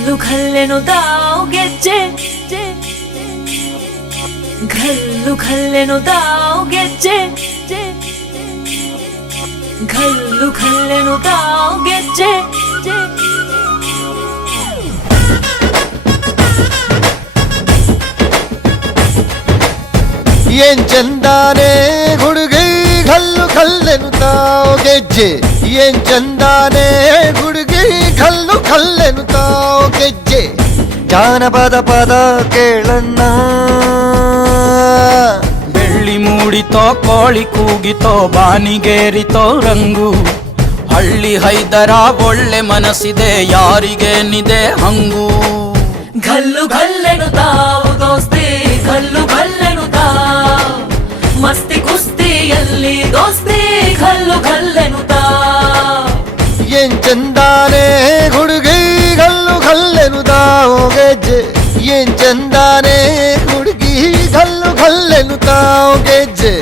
ಖಲ್ಲೆನು ತಾವು ಗೆಜ್ಜೆ ಘಲ್ಲು ಖಲ್ಲೆನು ತಾವು ಗೆಜ್ಜೆ ಘಲ್ಲು ಖಲ್ಲೆನು ತಾವು ಗೆಜ್ಜೆ ಏನ್ ಚಂದಾನೆ ಹುಡುಗಿ ಕಲ್ಲು ಕಲ್ಲೆನು ತಾವು ಗೆಜ್ಜೆ ಏನ್ ಚಂದಾನೆ ಹುಡುಗಿ ಜಾನಪದ ಪದ ಕೇಳನ್ನ ಬೆಳ್ಳಿ ಮೂಡಿತೋ ಕೋಳಿ ಕೂಗಿತೋ ಬಾನಿಗೇರಿತೋ ರಂಗು. ಹಳ್ಳಿ ಹೈದರ ಒಳ್ಳೆ ಮನಸ್ಸಿದೆ ಯಾರಿಗೇನಿದೆ ಹಂಗು. ಗಲ್ಲು ಗಲ್ಲೆನು ತಾವು ದೋಸ್ತಿ ಗಲ್ಲು ಗಲ್ಲೆನು ತಾ ಮಸ್ತಿ ಕುಸ್ತಿಯಲ್ಲಿ ದೋಸ್ತಿ ಗಲ್ಲು ಘಲ್ಲೆನು ಏನ್ ಚಂದಾನೆ ಹುಡುಗಿ ಕಲ್ಲು ಕಲ್ಲೆನು ತಾವು ಗೆಜ್ಜೆ